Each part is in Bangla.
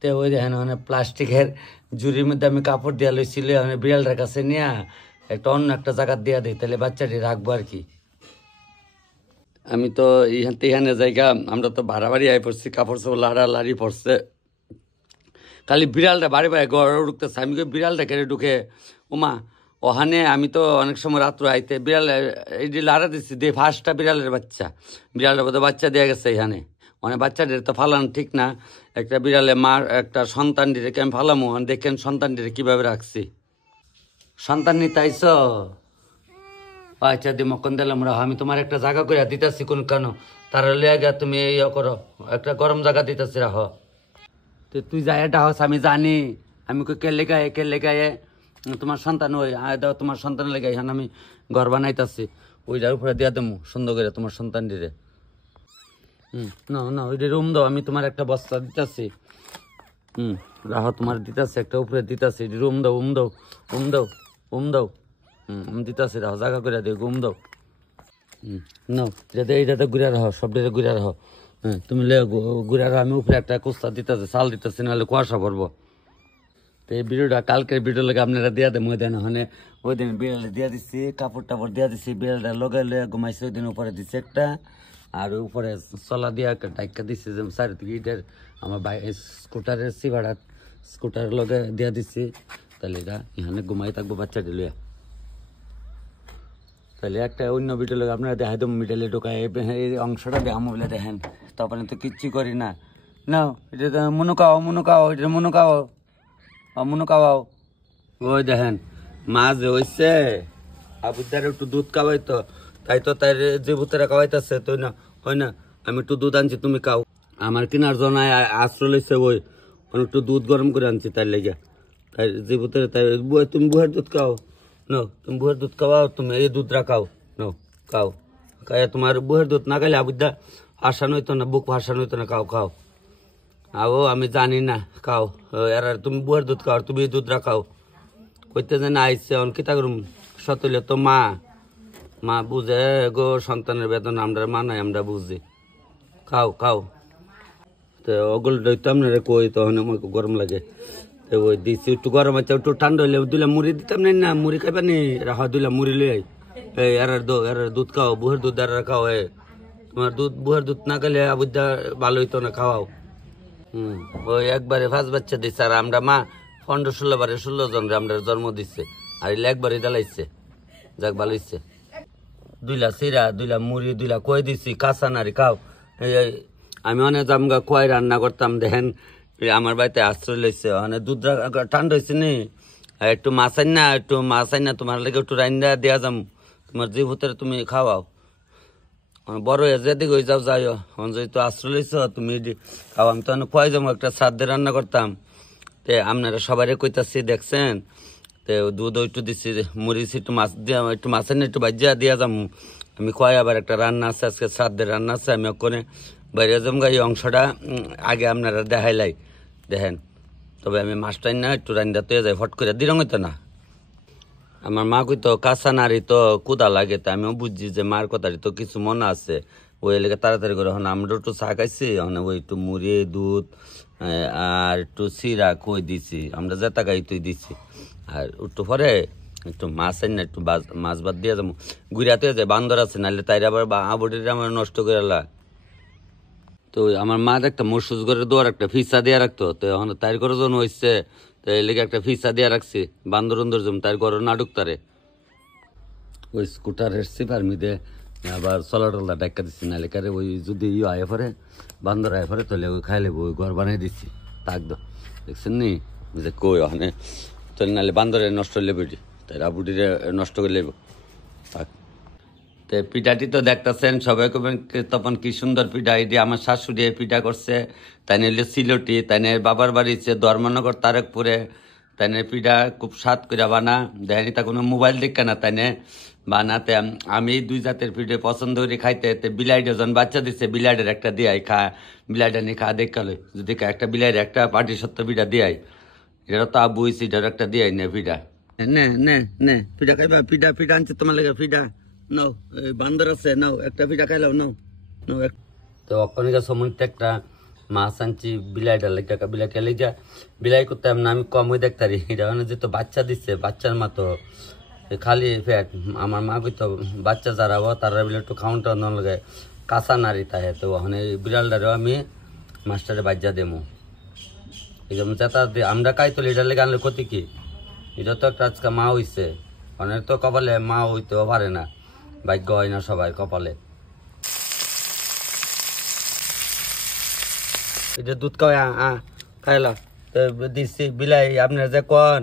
তো ওই দেখেন মানে প্লাস্টিকের ঝুড়ির মধ্যে আমি কাপড় দিয়া লইছিল মানে বিড়ালটার কাছে নিয়ে একটা অন্য একটা জায়গা দিয়া দিই, তাহলে বাচ্চাটি রাখবো আর কি। আমি তো এখানে জায়গা আমরা তো ভাড়া বাড়ি আই পড়ছি, কাপড় চোপড় লাড়ি পড়ছে, খালি বিড়ালটা বাড়ি বাড়ি ঘর ঢুকতেছে। আমি বিড়ালটা কেড়ে ঢুকে ওমা ওখানে আমি তো অনেক সময় রাত্র আইতে বিড়াল এই যে লাড়া দিচ্ছি দিয়ে 5টা বিড়ালের বাচ্চা, বিড়ালটা বোধহয় বাচ্চা দেওয়া গেছে এখানে। মানে বাচ্চাদের তো ফালানো ঠিক না, একটা বিড়ালে মার একটা সন্তানটিকে আমি ফালামো, দেখেন সন্তানটিকে কীভাবে রাখছি। সন্তান নিতে আইস? আচ্ছা দিমকন দিলাম রাহ, আমি তোমার একটা জায়গা করে দিতেছি কোন কেন তার লেগে তুমি ইয়ে করো, একটা গরম জায়গা দিতেছি রাহ। তো তুই যাই এটা হস আমি জানি, আমি কে লেগায়ে তোমার সন্তান ওই দাও তোমার সন্তানের লেগে এখানে আমি ঘর বানাইতেছি, ওইটার উপরে দিয়া দেবো সুন্দর করে তোমার সন্তান দিরে। না না ওইটা রুম দাও, আমি তোমার একটা বস্তা দিতেছি। রাহ তোমার দিতেছি একটা উপরে দিতেছি, রুম দাও আমি দিতেছি রাহ, জায়গা করে দিও ঘুম দাও। নাও যাতে এইটাতে ঘুরে রাখো, সবটাতে ঘুরে রাখো। তুমি ঘুরে রাখো, আমি উপরে একটা কুস্তা দিতেছি, চাল দিতেছি, নাহলে কুয়াশা পড়বো। তো এই ভিডিওটা কালকের ভিডিও লাগে আপনারা দিয়া দেন, ওই দিন বিড়ালে দিয়া দিচ্ছি, কাপড় টাপড় দিয়া দিচ্ছি, বিড়ালটা লগে ঘুমাইছে ওই দিন উপরে দিচ্ছে একটা, আর উপরে চলা দিয়া ডাইকা দিচ্ছি যে চারিদিকে ইটার আমার স্কুটারের সিভাড়া স্কুটারের লগে দিয়া দিচ্ছি, তাহলে এটা এখানে ঘুমাই থাকবো বাচ্চাটি লইয়া। তাহলে একটা অন্য ভিডিও লাগে আপনারা দেখাই দেবো, মিডলে ঢোকায় এই অংশটা দেখাম বলে দেখেন, তারপরে তো কিচ্ছু করি না। না এটা মনুকাও এটা মনুকাও ওই দেখেন মাছ হয়েছে, আবুদার একটু দুধ খাওয়াই তো, তাই তো তাই যে ভূতেরা খাওয়াইতেছে তো না হয় না, আমি একটু দুধ আনছি তুমি খাও। আমার কিনার জনায় আশ্রয় লইছে ওই একটু দুধ গরম করে আনছি তাই লেগে, তাই যে ভূতেরা তাই তুমি বুহের দুধ খাও, নো তুমি বুহের দুধ খাওয়াও, তুমি এই দুধ রাখাও, নো খাও খাই, তোমার বুহের দুধ না খাইলে আবুদা আসান হইতো না, বুক ভাসান হইতো না, খাও আও আমি জানি না খাও, আর তুমি বুয়ের দুধ খাও, তুমি দুধ রাখাও। কইতে যে না আইসে অনকিতা করুম সতলে তো মা বুঝে গো, সন্তানের বেদনা আমরা মানাই, আমরা বুঝি, খাও। তো ওগুলো তো আপনারা কই তখন আমার গরম লাগে, তো ওই দিচ্ছি একটু গরম আছে, একটু ঠান্ডা হইলে দুইলা মুড়ি দিতাম না, মুড়ি খাইবা নি রাখা, দুইলা মুড়ি লই এই আর দুধ খাও, বুহের দুধ আর খাও, তোমার বুহের দুধ না খেলে আবুদা ভালো হইতো না, খাওয়াও। ওই একবারে 5 বাচ্চা দিচ্ছে, আর আমরা মা 15-16 জন আমরা জন্ম দিচ্ছে, আর একবারে জ্বালাইছে, যাক ভালো হইছে। 2লা চিরা 2লা মুড়ি 2লা কই দিছি, কাঁচা নারি খাও। আমি অনেক জামগা কয় রান্না করতাম, দেখেন আমার বাড়িতে আশ্রয় লইছে, মানে দুধ ঠান্ডা হয়েছে নি, একটু মাছ আইন না তোমার লাগে একটু রান্না দেওয়া যাম, তোমার যে ভূতের তুমি খাওয়াও, বড় যেদিকে হয়ে যাইও যেহেতু আশ্রয় লইছ তুমি খাও। আমি তো খোয়াই যাবো, একটা শ্রাদ্ধে রান্না করতাম, তে আপনারা সবাই কইতাছি দেখছেন, তো দুধ একটু দিচ্ছি, মরিচ একটু মাছ দিয়া একটু মাছের একটু বাজিয়া দিয়া যাবো, আমি খোয়াই আবার একটা রান্না আছে আজকে শ্রাদ্ধের রান্না আছে, আমি ওখানে বাইরে যাবো, এই অংশটা আগে আপনারা দেখাইলাই দেখেন। তবে আমি মাছটাই না একটু রান্না তো যাই, ফট করে দিরং হইতো না। আমার মা কইতো কাঁচা নারী তো কুদা লাগে, তা আমিও বুঝছি যে মার কথাটি তো কিছু মনে আছে, ওই এলাকা তাড়াতাড়ি করে আমরা একটু চা খাইছি, ওই একটু মুড়ি দুধ আর একটু চিরা কই দিছি, আমরা যেটা খাই তুই দিছি, আর একটু পরে একটু মাছ আই না, একটু মাছ ভাত দিয়ে যাবো, গুড়াতে যায় বান্দর আছে, নাহলে তাই আবার আবুটির আমার নষ্ট করে লা। তো আমার মা একটা মসুজ করে দোয়ার একটা ফিসা দিয়ে রাখতো, তো এখন তাই করে জন হয়েছে, তো এই লেগে একটা ফিসা দিয়ে রাখছি, বান্দর উন্দর জম তার ঘর না ঢুকতারে। ওই স্কুটারের সিপার মিদে আবার চলা টলা ডাক্কা দিচ্ছি, না লেখারে ওই যদি আয় পরে বান্দর আয় পরে তাহলে ওই খাইলে ওই ঘর বানাই দিচ্ছি থাকতো, দেখছেন নি যে কই ওখানে, তাহলে নাহলে বান্দরে নষ্ট হলে বেটি, তাই আবুটিরে নষ্ট করে লেব থাক। তো পিঠাটি তো দেখতেছেন সবাই কবেন তখন কি সুন্দর পিঠা, এটি আমার শাশুড়ি পিঠা করছে, তাই নিলে সিলটি, তাই নিয়ে বাবার বাড়িছে ধর্মনগর তারকপুরে, তাই নিয়ে পিঠা খুব স্বাদ করে বানা, দেখেনি তা কোনো মোবাইল দেখে না, তাই নিয়ে বানাতে আমি 2 জাতের পিঠে পছন্দ করি খাইতে, বিলাইটা যখন বাচ্চা দিচ্ছে বিলাইটের একটা দিয়াই খা, বিলাইটা নিয়ে খা দেখালো যদি একটা বিলাইটের একটা পাটি সত্য পিঠা দিয়াই, এটা তো আবু হয়েছি এটার একটা দিয়াই নে পিঠা, নে পিঠা খাইবা, পিঠা আনছে তোমার লাগে পিঠা নাও, বান্দর আছে নাও একটা পিঠা খাইলাও নাও। তো অক্ষণিকা সময় একটা মাছ আনছি বিলাইটা লেগে বিলাই খেলে যা বিলাই করতাম না আমি কম হয়ে দেখতারি এটা মানে যেহেতু বাচ্চা দিচ্ছে বাচ্চার মা তো খালি ফ্যাট আমার মা কইতো বাচ্চা যারা তারা বলে একটু খাওয়ান টাউন লাগে কাঁচা নারী তাই তো ওখানে বিড়ালটারেও আমি মাস্টারে বাজ্যা দেবো এই যেমন চেতা আমরা কাই তো লিডার লেগে আনলে ক্ষতি কি এটা তো একটা আজকে মা হইছে অনেক তো কপালে মা হইতেও পারে না ভাগ্য হয় না সবাই কপালে এটা দুধ খাইলাম তো দিচ্ছি বিলাই আপনার যে কন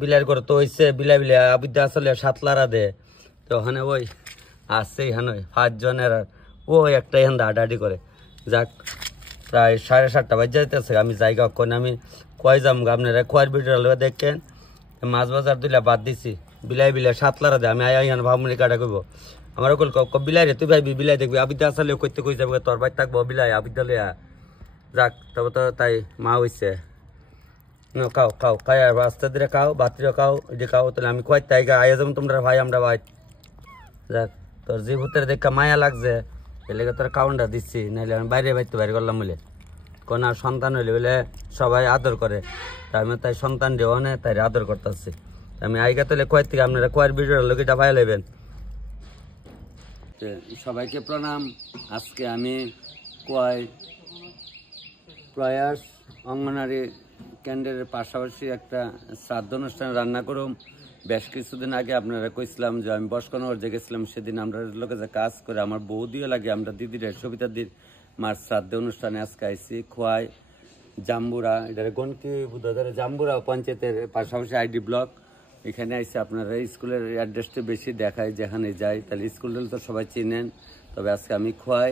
বিলাইয়ের করে তো হইছে বিলাই আবিদ্যা আসলে সাতলারা দে তো ওখানে ওই আসছে এখানে 5 জনের ওই একটা এখান হাঁটাহাঁটি করে যাক প্রায় 7:30 বাজে যাইতেছে আমি জায়গা কোন আমি কয় যাম আপনারা খোয়ার ভিডিও দেখেন মাছ বাজার দিলে বাদ দিছি বিলাই সাতলারা দে আমি এখানে ভাবমনি কাটা করব আমার কল বিলাই রে তুই ভাইবি বিলাই দেখবি আবিদ্যা আসলে কইতে কই যাবে তোর ভাই থাকবো বিলাই আবিদ্যা লইয়া যাক তবে তো তাই মা হইছে খাও খাই আর আস্তে ধীরে খাও বাতিও খাও এটি খাও তাহলে আমি কয় তাই আয়া যাবো তোমরা ভাই আমরা ভাই যাক তোর যে ভূতের দেখা মায়া লাগছে এলাকা তোর কাউন্টটা দিচ্ছি নাহলে আমি বাইরে বাইরে করলাম বলে কোন আর সন্তান হইলে বলে সবাই আদর করে তা আমি তাই সন্তান দেওয়া নেই তাই আদর করতেছি আমি আইগা তাহলে কয়ের থেকে আপনারা কয়ের ভিডিওর লোকটা ভাই নেবেন সবাইকে প্রণাম আজকে আমি কয় প্রয়াস অঙ্গনারী কেন্দ্রের পাশাপাশি একটা শ্রাদ্ধ অনুষ্ঠানে রান্না করুম বেশ কিছুদিন আগে আপনারা কইছিলাম যে আমি বসকনগর যে গেছিলাম সেদিন আমরা লোকে যে কাজ করে আমার বৌদিও লাগে আমরা দিদির সবিতাদির মার শ্রাদ্ধ অনুষ্ঠানে আজকে আইসি খোয়াই জাম্বুরা এটা গনকি বুদ্ধরে জাম্বুরা পঞ্চায়েতের পাশাপাশি আইডি ব্লক এখানে আইসি আপনারা স্কুলের অ্যাড্রেসটা বেশি দেখায় যেখানে যাই তাহলে স্কুল তো সবাই চিনেন তবে আজকে আমি খোয়াই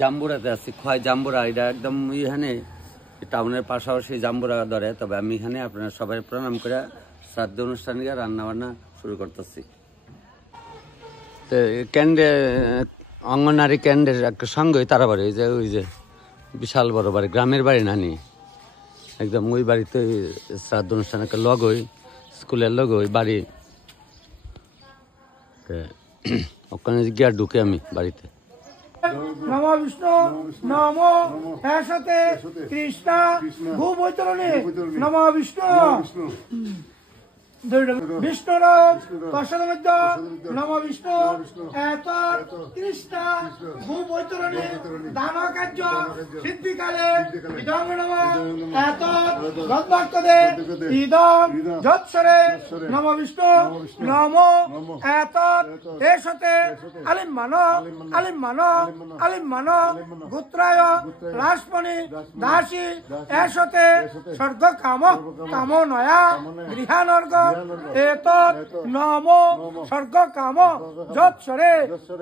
জাম্বুরাতে আছি খোয়াই জাম্বুরা এটা একদম এখানে টাউনের পাশাপাশি জাম্বুরা ধরে তবে আমি এখানে আপনারা সবাই প্রণাম করে শ্রাদ্ধ অনুষ্ঠান গিয়ে রান্নাবান্না শুরু করতেছি তো কেন্দ্রে অঙ্গনারী কেন্দ্রের একটা সঙ্গে তারা বাড়ি ওই যে বিশাল বড় বাড়ি গ্রামের বাড়ি নানি একদম ওই বাড়িতে শ্রাদ্ধ অনুষ্ঠান একটা লগ ওই স্কুলের লগ ওই বাড়ি ওখানে গিয়ে ঢুকে আমি বাড়িতে নমো বিষ্ণু নমো হ্যাশতে কৃষ্ণ ভূবৈতরণে নমো বিষ্ণু বিষ্ণুর কষদমধ্য নম বিষ্ণু এত কৃষ্ণ ভূবৈতরণে দান কার্য সিদ্ধিকালে ইদং নম এত গদ্ভক্তদে ইদং যৎসরে নম বিষ্ণু নম এত এষতে আলিম্মান গোত্রায় রাসমণি দাসী এষতে স্বর্গ কাম নয়া গৃহানর্গ এতৎ নম স্বর্গ কাম যৎসরে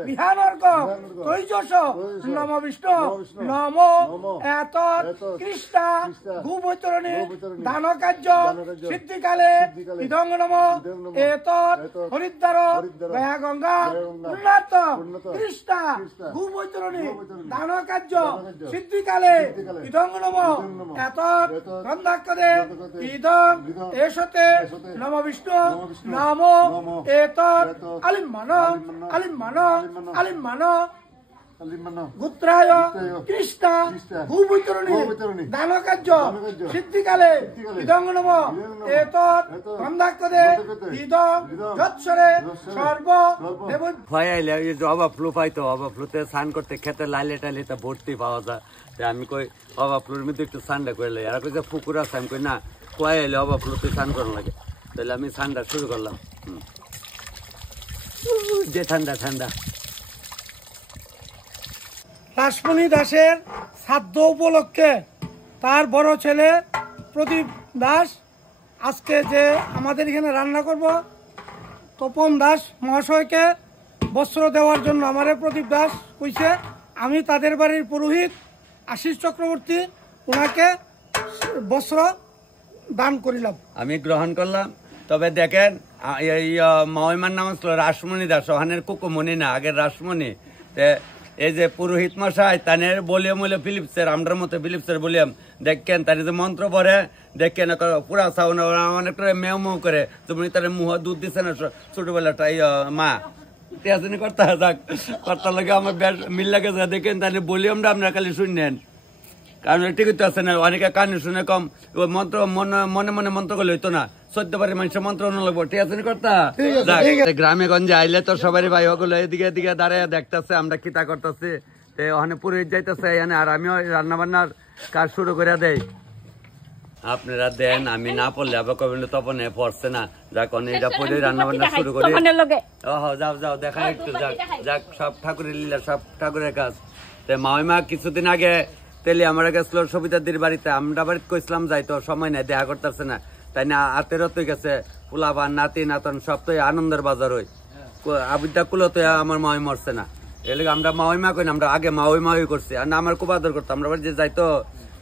বিহানর্গ তৈজস নম বিষ্ণু নম এতৎ কৃষ্ণ ভূবৈতরণে দান কার্য সিদ্ধিকালে ইদং নম এতৎ হরিদ্বার গয়া গঙ্গা উন্নত কৃষ্ণ ভূবৈতরণে দান কার্য সিদ্ধিকালে ইদং নম এতৎ গন্ধাক্ষদে ইদং এষতে নম বিষ্ণু নাম এতৎ আলিম্মান গোত্রায় কৃষ্ণ ভূবৈতরণে দান কার্য সিদ্ধিকালে ইদং নম এতৎ গন্ধাক্ষদে ইদং যৎসরে সর্ব দেব ভয় আইলে ওই যে অভাব ফ্লু পাইতো অভাব ফ্লুতে স্নান করতে খেতে লাইলে টাইলে তা ভর্তি পাওয়া যায় আমি কই অভাব ফ্লুর মধ্যে একটু স্নানটা করে লাই আর কই যে পুকুর আছে আমি কই না ভয় আইলে অভাব ফ্লুতে স্নান করা লাগে তাহলে আমি ঠান্ডা শুরু করলাম যে ঠান্ডা রাসমণি দাসের শ্রাদ্ধ উপলক্ষে তার বড় ছেলে প্রদীপ দাস আজকে যে আমাদের এখানে রান্না করব তপন দাস মহাশয়কে বস্ত্র দেওয়ার জন্য আমারে প্রদীপ দাস কইছে আমি তাদের বাড়ির পুরোহিত আশিস চক্রবর্তী ওনাকে বস্ত্র দান করিলাম আমি গ্রহণ করলাম তবে দেখেন এই মহিমার নাম ছিল রাসমণি দাস ওখানের কুকুমণি না আগের রাসমণি এই যে পুরোহিত মশাই তানের বলিয়াম হইলো ফিলিপসের আমরার মতো ফিলিপসের বলিয়াম দেখেন তার যে মন্ত্র পড়ে দেখেন পুরা সাউন্ড অনেকটা মেউ মেউ করে তুমি তার মুহ দুধ দিচ্ছে না ছোটবেলাটা মা টিয়াজনি করতে যাক কর্তার লাগে আমার মিল লাগে যা দেখেন তাহলে বলি আমরা আপনারা খালি শুনলেন কারণ ঠিকই তো আছে না অনেকে কানে শুনে কম মন্ত্র মনে মনে মন্ত্র করলে হইতো না 14 বারের মানুষের মন্ত্র লাগবো টিয়াজনি করতা গ্রামে গঞ্জে আইলে তো সবারই ভাই ওগুলো এদিকে এদিকে দাঁড়ায় দেখতেছে আমরা কিতা করতেছি ওখানে পুরোহিত যাইতেছে এখানে আর আমিও রান্না বান্নার কাজ শুরু করে দেই আপনারা দেন আমি না পড়লে আবার কবেন তপন পড়ছে না যাক এটা পড়ে রান্না বান্না শুরু করে যাও যাও দেখা একটু যাক যাক সব ঠাকুরের লীলা সব ঠাকুরের কাজ মাইমা কিছুদিন আগে তেলি আমার গেছিল সবিতাদির বাড়িতে আমরা বাড়িতে কইছিলাম যাইতো সময় নাই দেখা করতেছে না তাই না হাতেরও তো গেছে পোলাবান নাতি নাতন সব তো আনন্দের বাজার হই আবিদ্যা কুলো তো আমার মাই মরছে না এলে আমরা মাইমা কই না আমরা আগে মাই করছি আর না আমার খুব আদর করতো আমরা বাড়ি যে যাইতো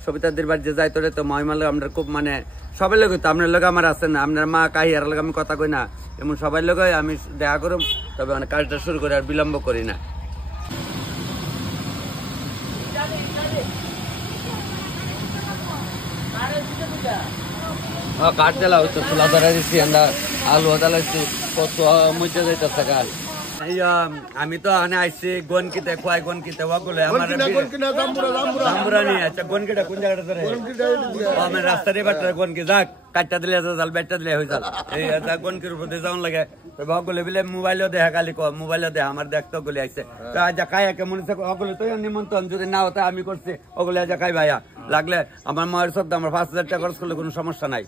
সবিতাদির বাড়ি যে যাইতো রে তো মাইমা লোক আমরা খুব মানে সবাই লোক হইতো আপনার লোক আমার আছে না আপনার মা কাহিয়ার লোক আমি কথা কই না এমন সবাই লোক আমি দেখা করুম তবে মানে কাজটা শুরু করে আর বিলম্ব করি না কাঠ দেলা হইতো চুলা ধরা দিচ্ছি আমরা আলু দালাইছি কত মজা যাইতেছে কাল আমি তো আনে আইসি গনকিতে খোয়াই গনকিতে ওগুলো আমার জাম্বুরা নিয়ে আচ্ছা গনকিটা কোন জায়গাটা ধরে আমার রাস্তার বাটার গনকি যাক কাটটা দিলে জাল বেটটা দিলে হয়ে যাল এই গনকির উপর দিয়ে যাওয়ান লাগে ওগুলো বিলে মোবাইলও দেখা খালি মোবাইলও দেখা আমার দেখতে ওগুলি আইসে যা খাই মনে হচ্ছে ওগুলো তো নিমন্ত্রণ যদি না হতো আমি করছি ওগুলো যা খাই ভাইয়া লাগলে আমার মায়ের শব্দ আমার 5,000 টাকা খরচ করলে কোনো সমস্যা নাই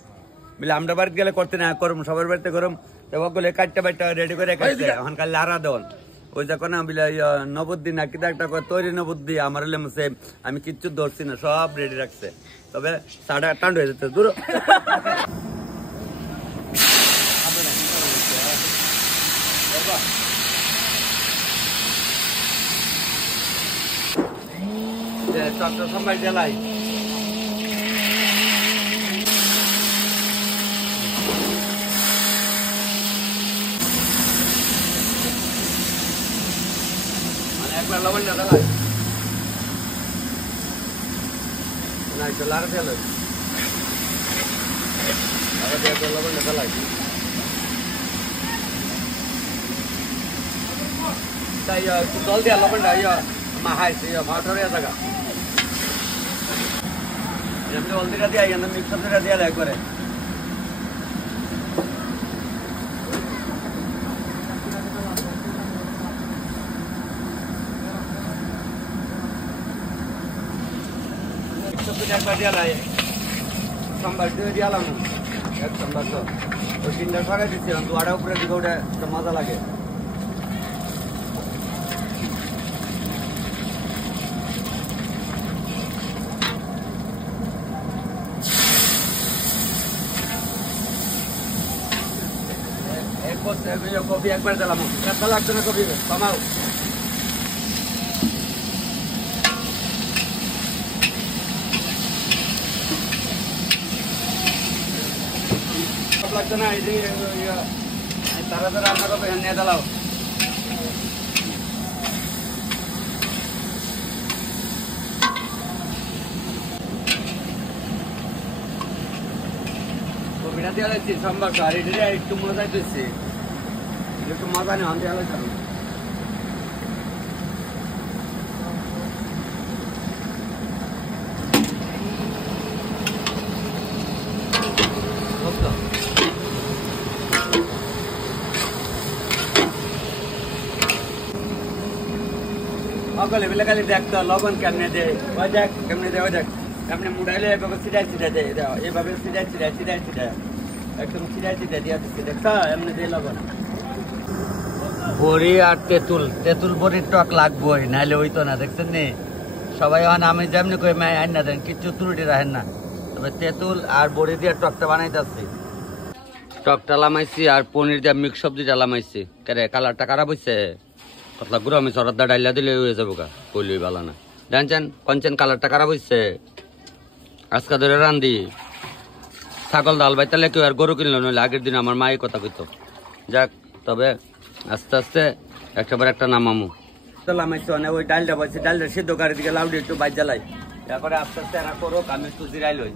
বলে আমরা বাড়িতে গেলে করতে না করুম সবার বাড়িতে করুম ওগুলো কাটটা বাটটা রেডি করে খাইছে এখন কাল লারা দেন ওই যখন বিলে নবদ্দি না কিনা একটা তৈরি নবদ্দি আমার লেমছে আমি কিচ্ছু ধরছি না সব রেডি রাখছে তবে 8:30 টান্ড হয়ে যেতে দূর চট্ট সম্ভাই জেলায় একবার লবণ না দালাই না তো লার দেল আরে তো লবণ না দালাই তাই দল দিয়া লবণ না মা হাইছে ভাটরে জায়গা এমনি অলদিরা দিয়া এন্ড মিক্সার দিয়া লাগ করে একবার দিয়া লাই সম্বার দিয়ে দিলাম এক সম্বার তো ওই তিনটা ফাঁকা দিচ্ছি দুয়ারা উপরে দিকে ওটা মজা লাগে কফি একবার দিলাম একটা লাগছে না কফি কমাও লাগতো না এই যে তারা রান্না করবে নিয়ে দাও কপিটা দিয়ে আলাইছি সম্ভব আর এটা একটু মজা দিচ্ছি একটু মজা নেই আমি আলাদা সকলে মিলে খালি দেখতো লবণ কেমনে দে ওই দেখ কেমনে দে ওই দেখ কেমনে মুড়াইলে এভাবে সিধাই সিধা দে এভাবে সিধাই সিধা একদম সিধাই সিধা দিয়া দিচ্ছে দেখছ এমনি দিয়ে লবণ বড়ি আর তেঁতুল বড়ির টক লাগবোই নাহলে হইতো না দেখছেন নি সবাই এখন আমি যেমনি কই মাই আইন না দেন কিচ্ছু ত্রুটি রাখেন না তবে তেঁতুল আর বড়ি দিয়ে টকটা বানাইতেছি টকটা লামাইছি আর পনির দিয়ে মিক্স সবজিটা লামাইছি কেরে কালারটা খারাপ হয়েছে কতলা গুঁড়ো আমি সরাদা ডাইলা দিলে হয়ে যাবো গা কইলই ভালো না জানছেন কনছেন কালারটা খারাপ হয়েছে আজকা ধরে রান্ধি ছাগল ডাল ভাই তাহলে কেউ আর গরু কিনলো নইলে আগের দিন আমার মায়ের কথা কইতো যাক তবে আস্তে আস্তে একটাবার একটা নামামু লামাইছি অনেক ওই ডালটা বলছি ডালটা সিদ্ধ করে দিকে লাউডি একটু বাইর জ্বালাই তারপরে আস্তে আস্তে এরা করুক আমি একটু জিরাই লই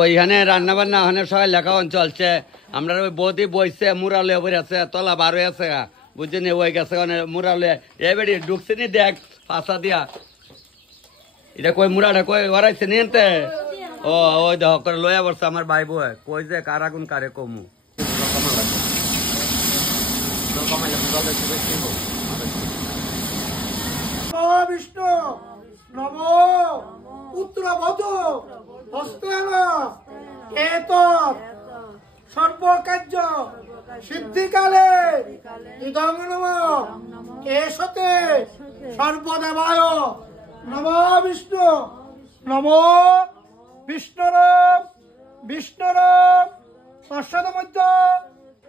ওইখানে রান্না বান্না ওখানে সবাই লেখা চলছে। আমরা ওই বৌদি বইছে মুরালে ওপরে আছে, তলা বার হয়ে আছে বুঝছেন, ওই গেছে মুরালে এবারে ঢুকছে নি দেখ ফাঁসা দিয়া। এটা কই মুরাটা কই ওরাইছে নিতে ও ওই দেখ করে লয়া বসছে আমার ভাই বই কই যে কারা কোন কারে কমু বিষ্ণু নম পুত্র বধূ হস্তেন এত সর্বকার্য সিদ্ধিকালে ইদং নম এসতে সর্বদেবায় নম বিষ্ণু নম বিষ্ণুরম বিষ্ণুরম পশ্চাদ মধ্য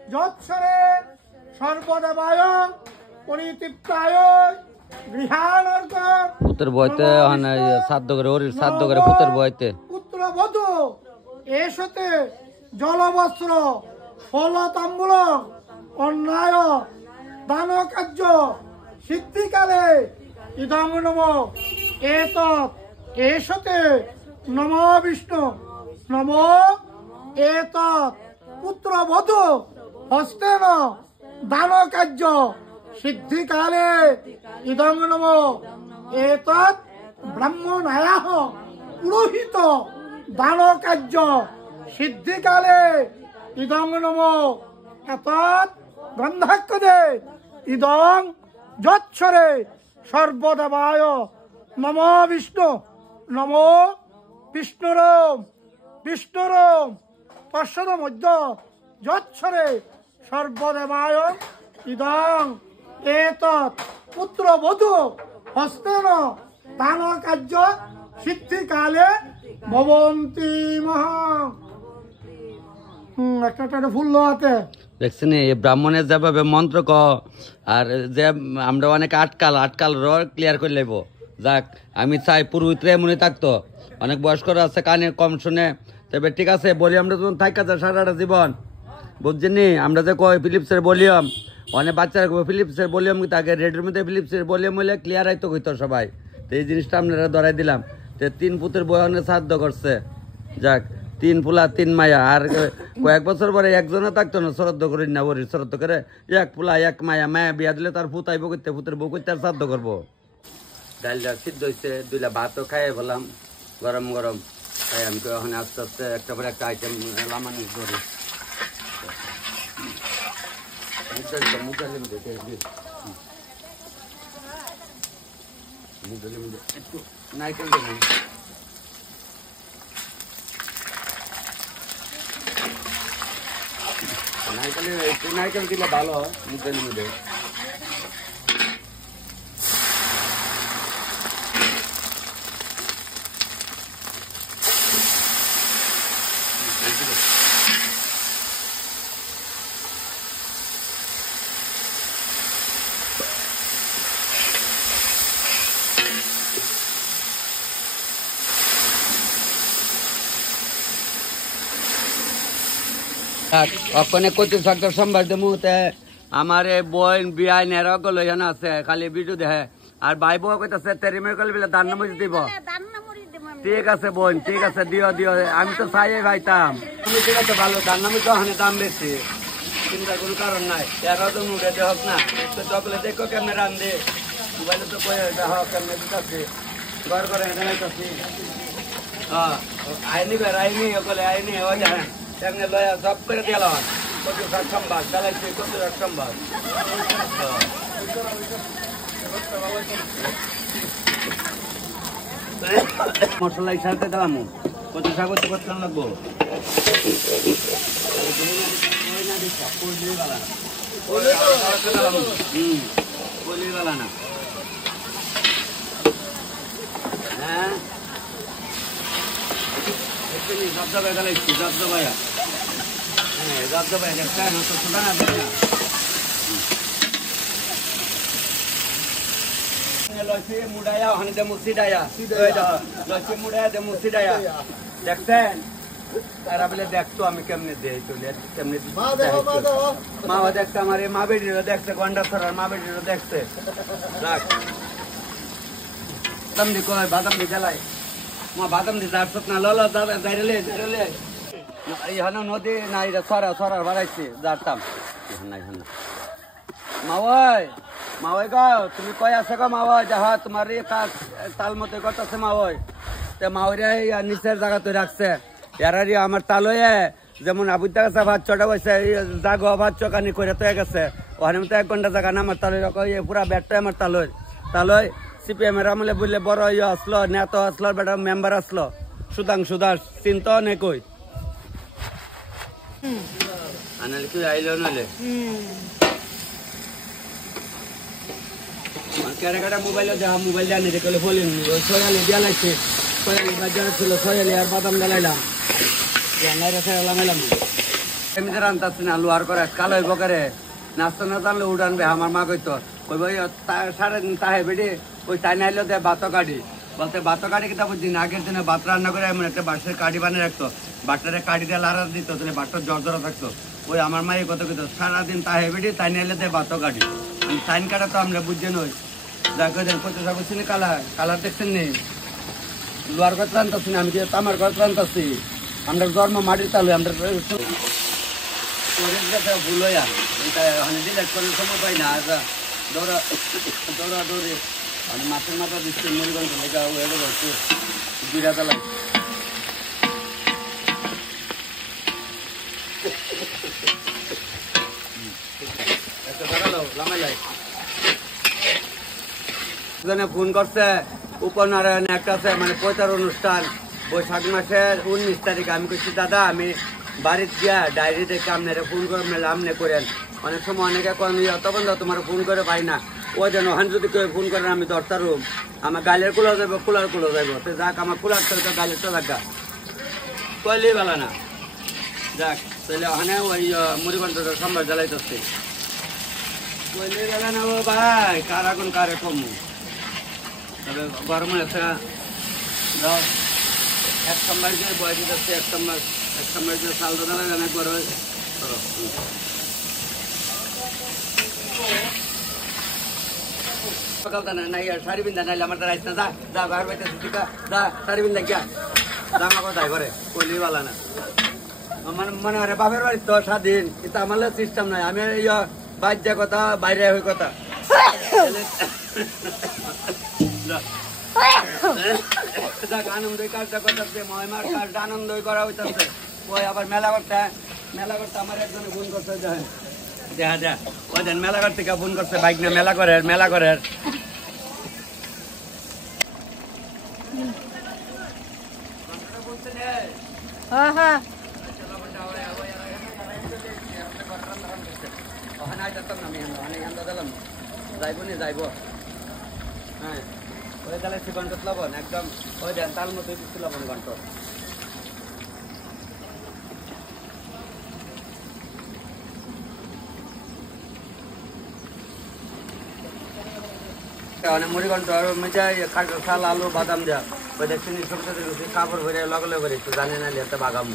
যৎসরে সর্বদেবায় পরিতৃপ্তায় গৃহানর্গ পুত্র বইতে সাধ্য করে ওর সাধ্য করে পুত্র বইতে পুত্র বধূ এসতে জলবস্ত্র ফলতাম্বুল অন্যায় দান কার্য সিদ্ধিকালে ইদং নম এতৎ এসতে নম বিষ্ণু নম এতৎ পুত্র বধূ হস্তেন দান কার্য সিদ্ধিকালে ইদং নম এতৎ ব্রাহ্মণায়াহ পুরোহিত দান কার্য সিদ্ধিকালে ইদং নম এতৎ গন্ধাক্ষদে ইদং যৎসরে সর্বদেবায় নম বিষ্ণু নম বিষ্ণুরম বিষ্ণুরম পশ্চাদ মধ্য যৎসরে সর্বদেবায় ইদং এতৎ পুত্র বধূ হস্তেন দান কার্য সিদ্ধিকালে ভবন্তি মহা একটা ফুল হাতে দেখছেন এই ব্রাহ্মণের যেভাবে মন্ত্র ক আর যে আমরা অনেক আটকাল ক্লিয়ার করে নেব। যাক আমি চাই পুরোহিতরে মনে থাকতো, অনেক বয়স্করা আছে কানে কম শুনে, তবে ঠিক আছে বলি আমরা যখন থাকা যায় সারাটা জীবন বুঝছেন। আমরা যে কই ফিলিপসের ভলিউম অনেক বাচ্চারা ফিলিপসের ভলিউম তাকে রেডিওর মধ্যে ফিলিপসের ভলিউম হইলে ক্লিয়ার হইতো হইতো সবাই। তো এই জিনিসটা আপনারা ধরাই দিলাম। তো 3 পুত্রের বয়নে সাধ্য করছে, যাক 3 ফুলা 3 মায়া। আর কয়েক বছর পরে একজনে থাকতো না, শ্রদ্ধ করি না বলি শ্রদ্ধ করে 1 ফুলা 1 মায়া, মায়া বিয়া দিলে তার ফুতাইব করতে ফুতের বউ করতে আর সাধ্য করবো। ডালটা সিদ্ধ হয়েছে, 2টা ভাতও খাইয়ে বললাম গরম গরম খাই। আমি তো এখন আস্তে আস্তে একটা পরে একটা আইটেম লামানি করি। একটু নাইকেল দেবেন, নাইকেল দিলে ভালো মুখের মধ্যে। ওখানে কত ফ্যাক্টর সম্ভার মুহূর্তে আমার বোন বিয়াই নেরকল এখানে আছে, খালি ভিডিও দেখে। আর ভাই বউ কইতাছে তেরিমে কল বলে দান নামে দিব। ঠিক আছে বোন, ঠিক আছে দিও দিও, আমি তো চাই ভাইতাম। তুমি ঠিক আছে ভালো, দান নামে তো ওখানে দাম বেশি, চিন্তার কোনো কারণ নাই। এরাও তো মুখে দেখ না, তো চকলে দেখো কেমনে রান্ধে, মোবাইলে তো কয়ে দেখ কেমনে দিতেছি, ঘর করে এখানে হ্যাঁ আইনি বের আইনি ওকলে আইনি ওই হ্যাঁ তেমনি লয়া সব করে দিলাম। কত সম্বাদ চালাইছি, কত সম্বাদ মশলা সারতে দিলাম। কত সাগর করতে লাগবো না হ্যাঁ জবজবাই গালাইছি, জবজবাইয়া হ্যাঁ জবজবাই দেখতে না তো ছোটা না লসি মুড়াইয়া ওখানে দে মুসিডাইয়া লসি মুড়াইয়া দে মুসিডাইয়া দেখছেন। তারা বলে দেখতো আমি কেমনে দেই চলে কেমনে মা দেখছে, আমার মা বেটিরও দেখছে, গন্ডা ছড়ার মা বেটিরও দেখছে। রাখ বাদাম দি কয় বাদাম দি জ্বালাই বাদাম দিতে আসত না ল দাদা যাইলে এখানে নদী না এটা সরা বাড়াইছে যারতাম না মাওয়াই মাওয়াই গাও তুমি কই আছে গো মাওয়াই যাহা তোমার এই কাজ তাল মতো করতেছে মাওয়াই তে মাওরে নিচের জায়গা তো রাখছে এরারি আমার তালয়ে যেমন আবুদ্দা গাছা ভাত চটা বসে জাগ ভাত চকানি করে তো গেছে ওখানে তো 1 ঘন্টা জায়গা না আমার তালয় পুরা ব্যাটটা আমার তালয় সিপিএম এর আমলে বললে বড় আসলো নেতা আসলো বেটা মেম্বার আসলো সুধাংশু দাস চিন্তা নেই কই আনালে কি আইলো নালে কেড়ে মোবাইল দেখা মোবাইল জানি রে কলে বলিনি ওই সয়ালি দিয়া লাগছে সয়ালি বাজার ছিল সয়ালি আর বাদাম জ্বালাইলাম জানাই রেখে এলাম এমনি রান্তাছি না লোয়ার করে কালো হইব করে নাস্তা না জানলে উড়ানবে আমার মা কইতো ওই বই 3:30 তাহে বেডি ওই তাই নাইলো দে ভাত কাটি বলতে ভাত কাটি কিতা বুঝছি না আগের দিনে ভাত রান্না করে এমন একটা বাঁশের কাঠি বানিয়ে রাখতো বাটারে কাঠি দিয়ে লাড়া দিত তাহলে বাটটা জর্জরা থাকতো ওই আমার মায়ের কত কইতো সারাদিন তাহে বেডি তাই নাইলে দে ভাত কাটি টাইন কাটা তো আমরা বুঝছেন ওই যা কইতেন কত যাবছি না কালার দেখছেন নেই লোয়ার কথা রান্তাছি না আমি তামার কথা রান্তাছি আমরা জন্ম মাটির চালু আমরা ভুল হইয়া ডিলেক্ট করার সময় পাই না দৌড়ে আমি মাছের মাথা দিচ্ছি মুড়িগঞ্জ লেখা দুইটা চালাই ফোন করছে উপনারায়ণ একটা আছে মানে পয়তার অনুষ্ঠান বৈশাখ মাসের 19 তারিখে আমি কইছি দাদা আমি বাড়িতে গিয়া ডায়েরি দেখে আপনারা ফোন করে আমনে করেন অনেক সময় অনেকে তখন তো তোমার ফোন করে পাই না ওই যেন ওখানে যদি কেউ ফোন করেন আমি দরকারও আমার গালের কুলো যাবো কুলার যাইব তো যাক আমার কুলার তো গালের তো দেখা কইলেই ভালো না যাক তাহলে ওখানে ওই মুড়িগঞ্জের সম্ভার জ্বালাইতেছে কইলেই ভালো না ও ভাই কার এখন কারে কমু তবে গরম একটা দাও 1 সম্বার যে বয় দিতেছে 1 সম্বার যে চাল দাদা লাগে না বড় সকালটা নাই শাড়ি বিন্দা নাইলে আমার রাইস না যা ঘর বাইতে যা শাড়ি বিন্দা গিয়া জামা কথা করে কইলেই ভালো না আমার মনে হয় বাপের বাড়ি তো স্বাধীন কিন্তু আমার সিস্টেম নাই আমি বাজ্যা কথা বাইরে হয়ে কথা আনন্দই কাজটা করতেছে মহিমার কাজটা আনন্দই করা হইতেছে ওই আবার মেলা করতে আমার একজনে ফোন করতে যায় দেখা ওই দেন মেলা করতে ফোন করছে বাইক না মেলা করে যাইব হ্যাঁ ওই তাহলে ঘন্টা লবণ একদম ওই দেন তাল মতো লবণ ঘন্টা মুড়িঘণ্ট শাল আলু বাদাম দেওয়া ওই দেখছেন কাপড় ভরে লগলে ভরে একটু জানে না একটা বাগাম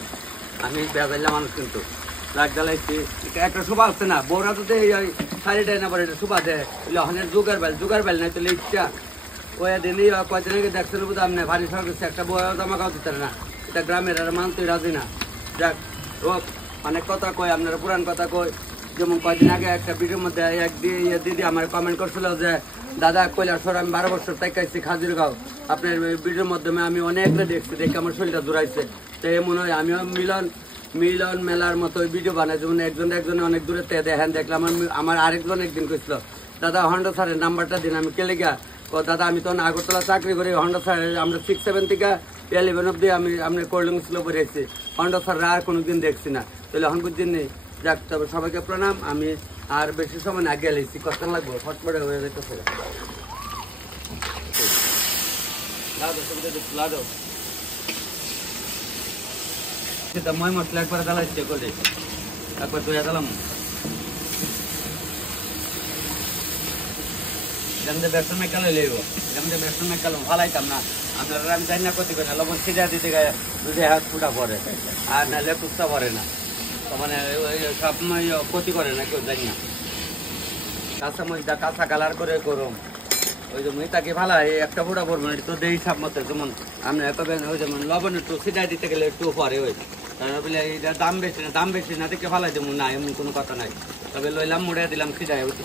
আমি বেজাইলাম মানুষ কিন্তু লাগ জ্বালাইছি একটা শোভা আসছে না বৌরা তো শাড়িটাই না পরে এটা শোভা দেয় ওখানে জোগার বেল নাই তাহলে ইচ্ছা ওই দিন কয়দিন আগে দেখছেন বুঝতে আপনি ভারী সরকার একটা বই জামা কাউ দিতে না এটা গ্রামের আর মানতেই রাজি না যাক ও অনেক কথা কয় আপনারা পুরান কথা কয় যেমন কয়দিন আগে একটা ভিডিওর মধ্যে এক দিদি আমার কমেন্ট করছিল যে দাদা কৈলাসর আমি 12 বছর তাইকাইছি খাজুরগাঁও আপনার ভিডিওর মাধ্যমে আমি অনেকটা দেখছি দেখে আমার শরীরটা জোড়াইছে তো মনে হয় আমিও মিলন মেলার মতো ভিডিও বানাই যেমন একজনে অনেক দূরে দেখেন দেখলাম আমার আরেকজন একদিন কইছিল দাদা হন্ডা স্যারের নাম্বারটা দিন আমি কেলে গা দাদা আমি তখন আগরতলা চাকরি করি হন্ডা স্যার আমরা 6-7 থেকে 11 অব্দি আমি আপনার কোল্ডিং স্লো পড়েছি হন্ডা স্যার আর কোনোদিন দেখছি না তাহলে এখন বুঝছেন নেই যাক তবে সবাইকে প্রণাম আমি আর বেশি সময় আগে এলেছি কষ্ট লাগবো ফটফটে হয়ে যেতেছে মই মশলা একবার জ্বালাইছি করে একবার তুই জ্বালাম যেমন বেসন মেকালো লেব যেমন বেসন মেকালো ভালাইতাম না আপনারা আমি জানি না ক্ষতি করে না লবণ ছিটা দিতে গায়ে দুধে হাত ফুটা পড়ে আর নাহলে কুস্তা পড়ে না মানে সব ক্ষতি করে না কেউ জানি না কাঁচা মরিচা কাঁচা কালার করে গরম ওই যে মুই তাকে ভালো একটা বুড়া পড়বো না তো দেই সাপ মতো যেমন আপনি এত ওই যেমন লবণ একটু সিটাই দিতে গেলে একটু পরে ওই বলে এইটা দাম বেশি না দেখে ভালো দেবো না এমন কোনো কথা নাই তবে লইলাম মুড়ে দিলাম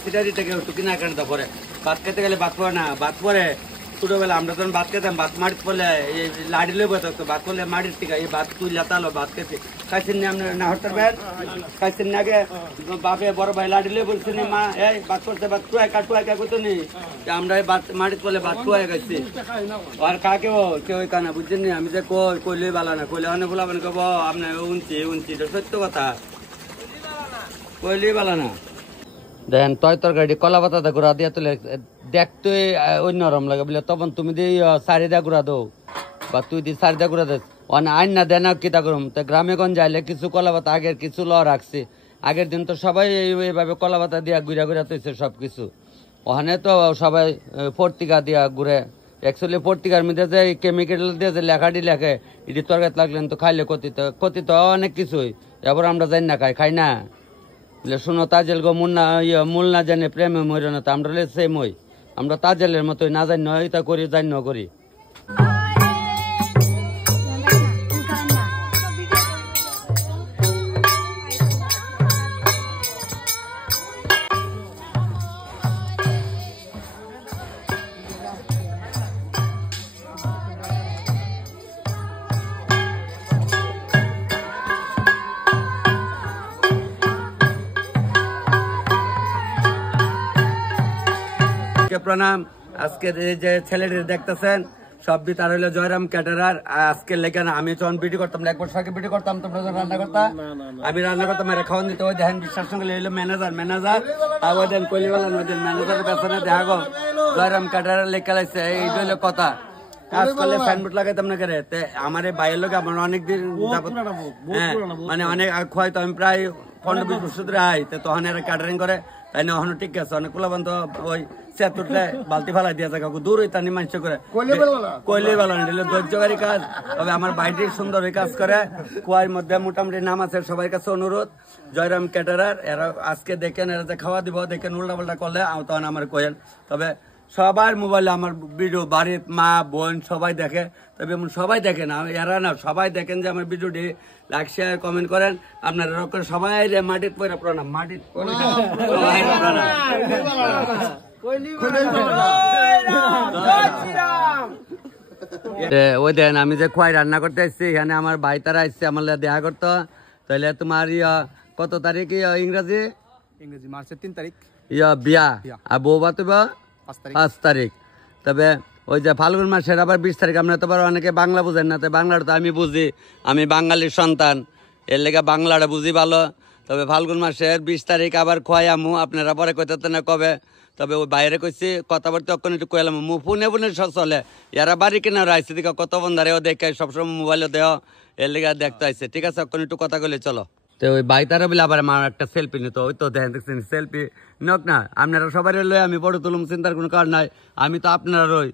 সিটাই দিতে গেলে একটু কিনা কেনা পরে ভাত খেতে গেলে ভাত পরে না ভাত পরে ছোটবেলা আমরা যখন ভাত খেতাম ভাত মাটির পড়লে এই লাড়ি লইব তো ভাত করলে মাটির থেকে এই ভাত তুই লাতালো ভাত খেতে খাইছেন না আপনি না হরতার ভাই খাইছেন না আগে বাপে বড় ভাই লাড়ি লই বলছেন মা এই ভাত করতে ভাত টুয়াই করতে নি আমরা এই ভাত মাটির পড়লে ভাত টুয়াই খাইছি আর কাকেও কেউ কানা বুঝছেন নি আমি যে কইলে বালা না কইলে অনেক বলাবেন কব আপনার উনছি এটা সত্য কথা কইলে বালা না দেখেন তরকারি কলা পাতা গুড়া দিয়া তুলে দেখতে অন্যরম লাগে বলে তখন তুমি দিয়ে সারিদা গুড়া দো বা তুই দিয়ে সারিদা গুড়া দিস অনেক আইন না দেন কিতা করুম তো গ্রামে গঞ্জ যাইলে কিছু কলা পাতা আগের কিছু ল রাখছে আগের দিন তো সবাই এইভাবে কলা পাতা দিয়া গুড়া তৈছে সব কিছু ওখানে তো সবাই পত্রিকা দিয়া ঘুরে অ্যাকচুয়ালি পত্রিকার মধ্যে যে কেমিক্যাল দিয়ে যে লেখাটি লেখে এটি তরকারি লাগলেন তো খাইলে ক্ষতি তো অনেক কিছুই এবার আমরা জানি না খাই না বলে শুনো তাজেল গো মূল না জানে প্রেমে মরি না তো আমরা সেম হই আমরা তাজেলের মতোই না জানি এটা করি জানি করি প্রণাম আজকে যে ছেলেটি দেখতেছেন সব তার হইলো জয়রাম ক্যাটারার আজকে লেখা না আমি যখন ভিডিও করতাম এক বছর আগে ভিডিও করতাম তোমরা যখন রান্না করতাম আমি রান্না করতাম এরা খাওয়ান দিতে ওই দেখেন বিশ্বাস সঙ্গে এলো ম্যানেজার আর ওই দেন কলিওয়ালা ওদের ম্যানেজারের পেছনে দেখা গো জয়রাম ক্যাটারার লেখা লাগছে এই হইলো কথা কাজ করলে সাইনবোর্ড লাগাইতাম না করে আমার এই বাইরের লোক আমার অনেকদিন হ্যাঁ মানে অনেক হয়তো আমি প্রায় 15-20 বছর ধরে আই তখন এরা ক্যাটারিং করে তাই না ওখানে ঠিক আছে অনেক কুলাবান তো ওই চেত উঠলে বালতি ফালাই দিয়ে যায় কাকু দূর হইতানি মানুষ করে কইলে ভালো নিলে ধৈর্যকারী কাজ তবে আমার বাইরে সুন্দর কাজ করে কুয়ার মধ্যে মোটামুটি নাম আছে সবার কাছে অনুরোধ জয়রাম ক্যাটারার এরা আজকে দেখেন এরা যে খাওয়া দিব দেখেন উল্টা পাল্টা করলে তখন আমার কয়েন তবে সবার মোবাইলে আমার ভিডিও বাড়ির মা বোন সবাই দেখে তবে সবাই দেখেন এরা না সবাই দেখেন যে আমার ভিডিওটি লাইক শেয়ার কমেন্ট করেন আপনারা সবাই মাটির পয়রা প্রণাম মাটির ওই দেন আমি যে খোয়াই রান্না করতে আসছি এখানে আমার ভাই তারা আসছে আমার দেখা করতো তাহলে তোমার কত তারিখ ইংরেজি মার্চের 3 তারিখ বিয়া আর বউ বাতবা 5 তারিখ তবে ওই যে ফাল্গুন মাসের আবার 20 তারিখ আপনার তো অনেকে বাংলা বুঝেন না তো বাংলাটা তো আমি বুঝি আমি বাঙালির সন্তান এর লেগে বাংলাটা বুঝি ভালো তবে ফাল্গুন মাসের 20 তারিখ আবার খোয়াই আমু আপনারা পরে কইতে না কবে তবে ওই বাইরে কইছি কথাবার্তা অক্ষণ একটু কইলাম মু ফোনে চলে এরা বাড়ি কিনা রাইছে দিকে কত বন্ধারেও দেখে সবসময় মোবাইলে দেও এর লেগে দেখতে আইছে ঠিক আছে অক্ষণ একটু কথা কইলে চলো তো ওই বাইতারা বলে আবার আমার একটা সেলফি নিত ওই তো দেখেন দেখছেন সেলফি নক না আপনারা সবাই লই আমি বড় তুলুম চিন্তার কোনো কারণ নাই আমি তো আপনারা রই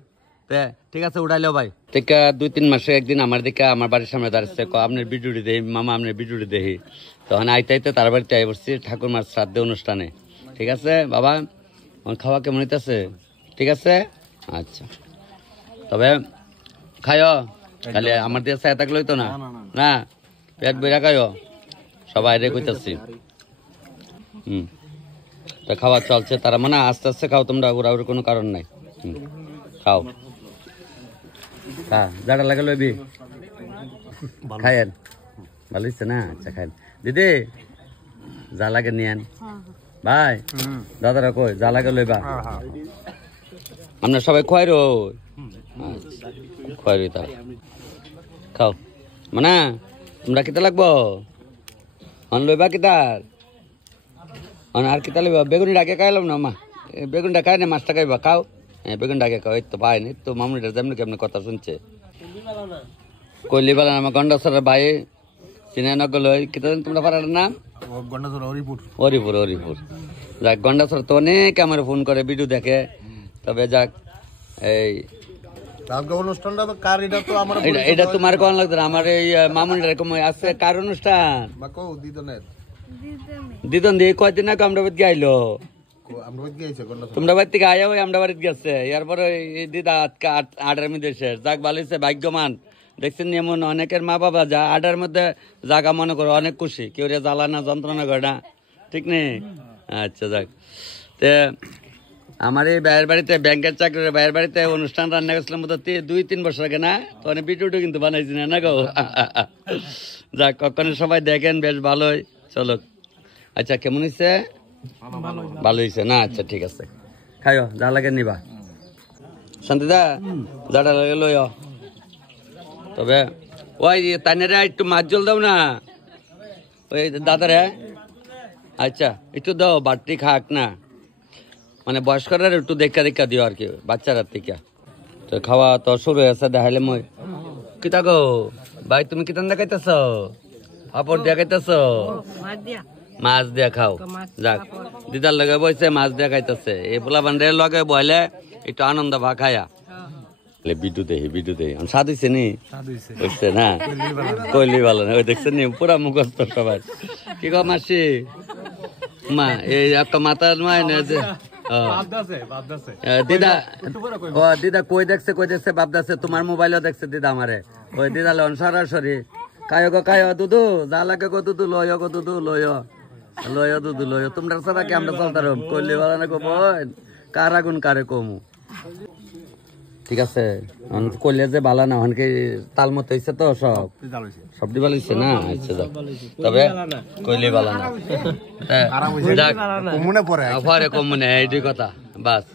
ঠিক আছে উঠাইলেও ভাই ঠিক 2-3 মাসে একদিন আমার দিকে আমার বাড়ির সামনে দাঁড়াচ্ছে আপনার ভিডিওটি দেখি মামা আপনার ভিডিওটি দেখি তখন আইতে তার বাড়িতে আই বসছি ঠাকুরমার শ্রাদ্ধ অনুষ্ঠানে ঠিক আছে বাবা আমার খাওয়া কেমন হইতেছে ঠিক আছে আচ্ছা তবে খাইও তাহলে আমার দিয়ে চাই থাকলে হইতো না না পেট বইরা খাইও সবাই রে কইতাছি তা খাওয়া চলছে তারা মানে আস্তে আস্তে খাও তোমরা ওরা কোনো কারণ নাই খাও হ্যাঁ যাটা লাগে লইবি খায়েন ভালো হচ্ছে না আচ্ছা খায়েন দিদি যা লাগে নিয়েন ভাই দাদারা কই যা লাগে লইবা আমরা সবাই খোয়াই রো খোয়াই রই তা খাও মানে তোমরা কিতা লাগবো লইবা কিতার আর কিতা লইবা বেগুনি ডাকে খাইলাম না মা বেগুনটা খাই না মাছটা খাইবা খাও হ্যাঁ বেগুন ডাকে খাও এই তো ভাই নি তো মামুনিটা যেমনি কেমনি কথা শুনছে কইলি বালা আমার গন্ডাসরের ভাই চিনে নগল কিতা তোমরা পারার নাম হরিপুর যাক গন্ডাসর তো অনেক আমার ফোন করে ভিডিও দেখে তবে যাক এই এটা তোমার কোন লাগতো আমার এই মামুনির এরকম আছে কার অনুষ্ঠান দিদন দিয়ে কয়দিন আগে আমরা গাইলো তোমরা বাড়ি থেকে আয়া ওই আমরা বাড়িতে গেছে এরপরে দিদা আডার মধ্যে শেষ যাক ভালো হয়েছে ভাগ্যমান দেখছেন এমন অনেকের মা বাবা যা আডার মধ্যে জায়গা মনে করো অনেক খুশি কেউ রে জ্বালা না যন্ত্রণা করে না ঠিক নেই আচ্ছা যাক তে আমার এই ভাইয়ের বাড়িতে ব্যাংকের চাকরির ভাইয়ের বাড়িতে অনুষ্ঠান রান্না করছিলাম মতো 2-3 বছর আগে না তো অনেক ভিডিওটা কিন্তু বানাইছি না গো যাক কখনো সবাই দেখেন বেশ ভালোই চলো আচ্ছা কেমন হয়েছে ভালো হয়েছে না আচ্ছা ঠিক আছে খাইও যা লাগে নিবা শান্তিদা যাটা লাগে লই তবে ওই তাইনারে একটু মাছ জল দাও না ওই দাদারে আচ্ছা একটু দাও বাড়তি খাক না মানে বয়স্করা একটু দেখা দিও আর কি বাচ্চারা থেকে তো খাওয়া তো শুরু হয়েছে দেখাইলে মই কিতা গো ভাই তুমি কিতান দেখাইতেছ পাপড় দেখাইতেছ মাছ দিয়া খাও যাক দিদার লগে বইছে মাছ দিয়া খাইতেছে এই পোলা বান্ডের লগে বইলে একটু আনন্দ ভা খায়া বিদ্যুতে স্বাদ হয়েছে নি বুঝছে না কইলি ভালো না ওই দেখছেন নি পুরা মুখস্থ সবাই কি গো মাসি মা এই একটা মাথার মায় না যে দিদা ও দিদা কই দেখছে বাপদাছে তোমার মোবাইলও দেখছে দিদা আমারে ওই দিদা লন সরাসরি কায়ো দুদু যা লাগে গো দুদু লয় গো দুদু লয় দুদু লয় তোমরা সারা কি আমরা চলতাম কইলি ভালো না গো বোন কার আগুন কারে কমু ঠিক আছে কইলে যে বালা না অনেকে তাল মতো হয়েছে তো সবটি ভালো হয়েছে না আচ্ছা যাক তবে কইলে বালা না পরে কমুনে এইটি কথা বাস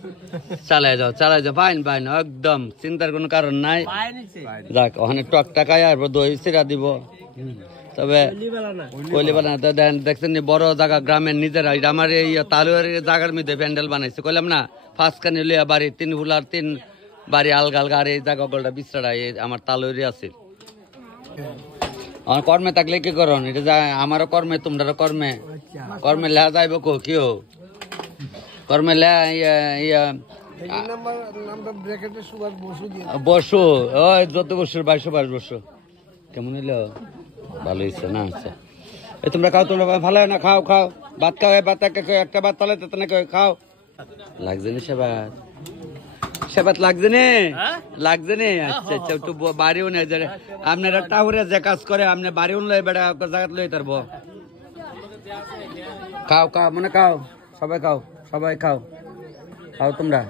চালাই যাও পাইন একদম চিন্তার কোনো কারণ নাই যাক ওখানে টক টাকায় আর দই চিরা দিব তবে কইলে বালা না দেখছেন বড় জায়গা গ্রামের নিজেরা আমার এই তালুয়ার জায়গার মধ্যে প্যান্ডেল বানাইছে কইলাম না ফাঁসখানি লিয়া বাড়ি 3 হুলার 3 বাড়ি আলগা আর এই জায়গা গোলটা বিশ্রাটা আমার তালুরি আছে আমার কর্মে থাকলে কি করন এটা যায় আমারও কর্মে তোমরা কর্মে লেয়া যাইব কেউ কর্মে লেয়া বসু ওই যত বছর 22 বছর কেমন হইলো ভালো হয়েছে না আচ্ছা এই তোমরা ভালো না খাও ভাত খাও ভাত একটা ভাত তালে খাও লাগছে না সেবাত লাগছে নে আচ্ছা একটু বাড়িও নেই আপনারা টাউরে যে কাজ করে আপনি বাড়িও লই বেড়া জায়গা লই তারবো খাও মানে খাও সবাই খাও তোমরা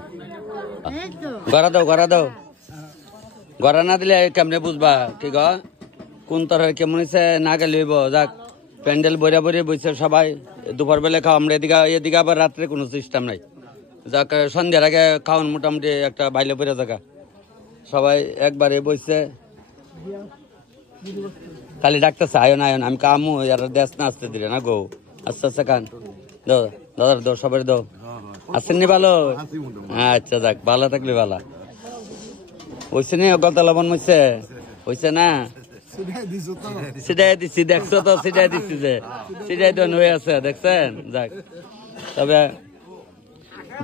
গড়া দাও গড়া না দিলে কেমনে বুঝবা কি গো কোন তরহ কেমন হয়েছে না গেলে যাক প্যান্ডেল বইরা বইছে সবাই দুপুর বেলা খাও আমরা এদিকে আবার রাত্রে কোনো সিস্টেম নাই যাক সন্ধ্যার আগে খাওয়ান মোটামুটি একটা বাইলে পড়ে থাকা সবাই একবারে বসছে খালি ডাকতেছে আয়ন আমি কামু আর দেশ না আসতে দিলে না গো আচ্ছা কান দাদা সবাই দাও আসেননি ভালো আচ্ছা যাক ভালো থাকলে ভালো হয়েছে নি গলতা লবণ হয়েছে না সিটাই দিচ্ছি দেখছো তো সিটাই দিচ্ছি যে সিটাই তো হয়ে আছে দেখছেন যাক তবে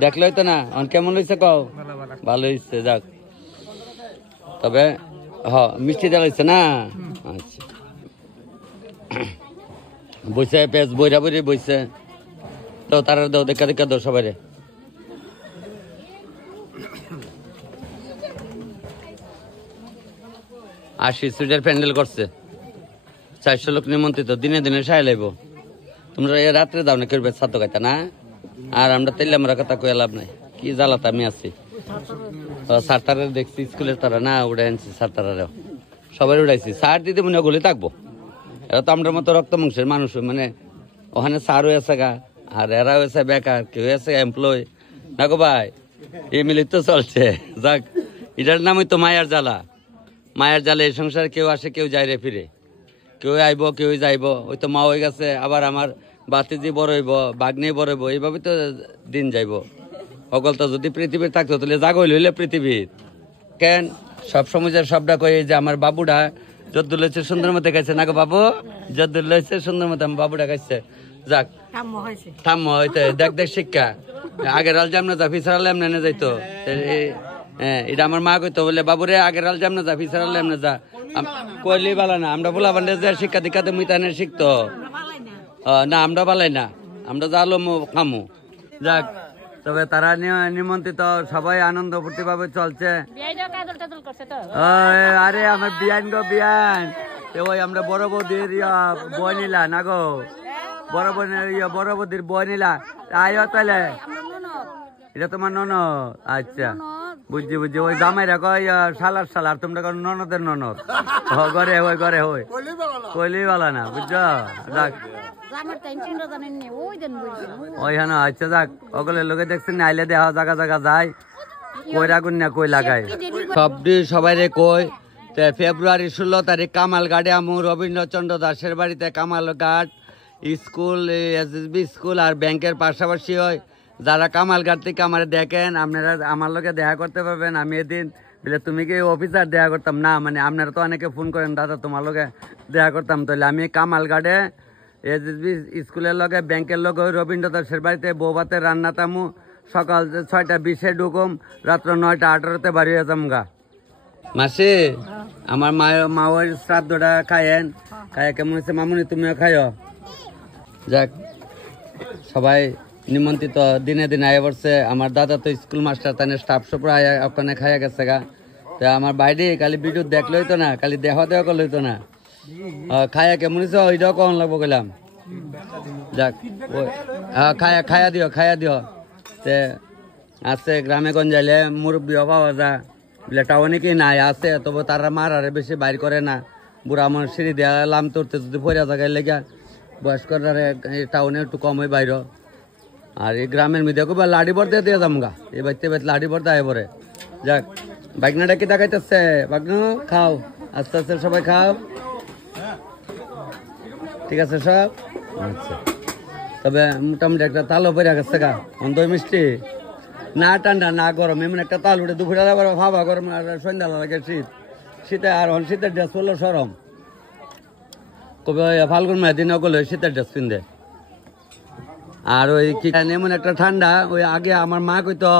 দেখলেই তো না কেমন হয়েছে কও ভালো হয়েছে যাক তবে মিষ্টি ডাল হয়েছে না আচ্ছা বইছে পেঁচ বইরা বইছে তো তারা দাও দেখা দাও সবাই আশি সিটের প্যান্ডেল করছে 400 লোক নিমন্ত্রিত দিনে সাই লাইব তোমরা রাত্রে দাও না করবে ছাত্র খাইতা না আর আমরা তাইলে আমরা কথা কয়ে লাভ নাই কি জ্বালাতে আমি আছি সারতারা দেখছি স্কুলের তারা না উড়ে আনছি সারতারাও সবাই উড়াইছি সার দিতে মনে গলি থাকবো এরা তো আমরা মতো রক্ত মাংসের মানুষ মানে ওখানে সার হয়েছে গা আর এরা হয়েছে বেকার কেউ হয়েছে এমপ্লয় না গো ভাই এই মিলিত তো চলছে যাক এটার নামই তো মায়ার জ্বালা এই সংসারে কেউ আসে কেউ যায় রে ফিরে কেউ আইব কেউ যাইব ওই তো মা হয়ে গেছে আবার আমার বাতিজি বড় হইব বাগনি বড় হইব এইভাবে তো দিন যাইব অকল তো যদি পৃথিবীর থাকতো তাহলে জাগল হইলে পৃথিবীর কেন সবসময় যে সবটা কই যে আমার বাবুটা যদ্দুর লইছে সুন্দর মতো খাইছে না গো বাবু যদ্দুর লইছে সুন্দর মতো আমার বাবুটা খাইছে যাক থাম্ম হইতে দেখ শিক্ষা আগের আল জাম না যা ফিসার আল এমনে যাইতো এটা আমার মা কইতো বলে বাবুরে আগের আল জাম না যা ফিসার আল এমনে যা কইলি বালা না আমরা বলা বান্ডে যে শিক্ষা দীক্ষাতে মুইতানে শিখতো না আমরা বালাই না আমরা জালো খামু যাক তবে তারা নিমন্ত্রিত, সবাই আনন্দ ফুর্তি ভাবে চলছে। ওই, আরে আমার বিয়ান গো বিয়ান, ওই আমরা বড় বৌদির বই নিলা না গো, বড় বৌদির বই নিলা, আয়ো তাহলে। এটা তোমার ননদ? আচ্ছা বুঝছি বুঝছি। ওই জামাইরা কয় সালার, তোমরা কো ননদের ননদ। ঘরে হই কইলি বলা না, বুঝছো? যাক ওই হ্যাঁ, আচ্ছা যাক, ওগুলো লোকে দেখছেন না, আইলে দেওয়া জায়গা যায়, কই রাখুন না কই লাগাই সবাই রে কই। ফেব্রুয়ারি 16 তারিখ কামালঘাটে আমু রবীন্দ্রচন্দ্র দাসের বাড়িতে। কামালঘাট স্কুল, এসএসবি স্কুল আর ব্যাংকের পাশাপাশি হয়। যারা কামালঘাট থেকে আমার দেখেন, আপনারা আমার লোকে দেখা করতে পারবেন। আমি এদিন বলে তুমি কি অফিসার দেখা করতাম না, মানে আপনারা তো অনেকে ফোন করেন দাদা তোমার লোকে দেখা করতাম, তাহলে আমি কামালঘাটে এসএসবি স্কুলের লগে ব্যাংকের লগে রবীন্দ্র দাসের বাড়িতে বউ ভাতের রান্না তামু। সকাল 6টা20 ঢুকুম, রাত্র 9টা18 বাড়ি হয়ে যাম গা। মাসি আমার মায়ের শ্রাদ্ধটা খায়েন, খায় কেমন হয়েছে মামুনি, তুমিও খাইও। যাক সবাই নিমন্ত্রিত, দিনে দিনে আয় পড়ছে। আমার দাদা তো স্কুল মাস্টার, তাই স্টাফ সব ওখানে খাইয়া গেছে গা। তা আমার বাইরে খালি ভিডিও দেখলেই তো না, খালি দেওয়া করলেই তো না। খায়া কেমন হয়েছে ওইটাও কখন লাগবো গেলাম। যাক খায়া দিও। তে আছে গ্রামে গঞ্জাইলে মুরব্বীও পাওয়া যায়, বলে টাউনে কি নাই আছে, তবু তারা মারারে বেশি বাইর করে না। বুড়া মানুষ সিঁড়ি দেওয়া লাম তুলতে যদি পড়া জায়গায় লেগে, বয়স্করারে টাউনে একটু কমই বাইর। আর এই গ্রামের মধ্যে খুব লাড়ি বর্দে দিয়ে যাম গা, এই বাড়িতে লাড়ি বর্দা আয় পরে। যাক বাগনাটা কি দেখাইতেছে? বাগনু খাও, আস্তে আস্তে সবাই খাও, ঠিক আছে সব? আচ্ছা, তবে মোটামুটি একটা তালও পড়ে গেছে গা। দই মিষ্টি না ঠান্ডা না গরম, এমন একটা তাল উঠে দুপুরে ভাবা গরম, সন্ধ্যা লাগে শীতে আর শীতের ড্রেস পরলো সরম। কবে ফাল্গুন মাসের দিন ওগুলো শীতের ড্রেস কিনতে। আর ওই কি এমন একটা ঠান্ডা, ওই আগে আমার মা কইতো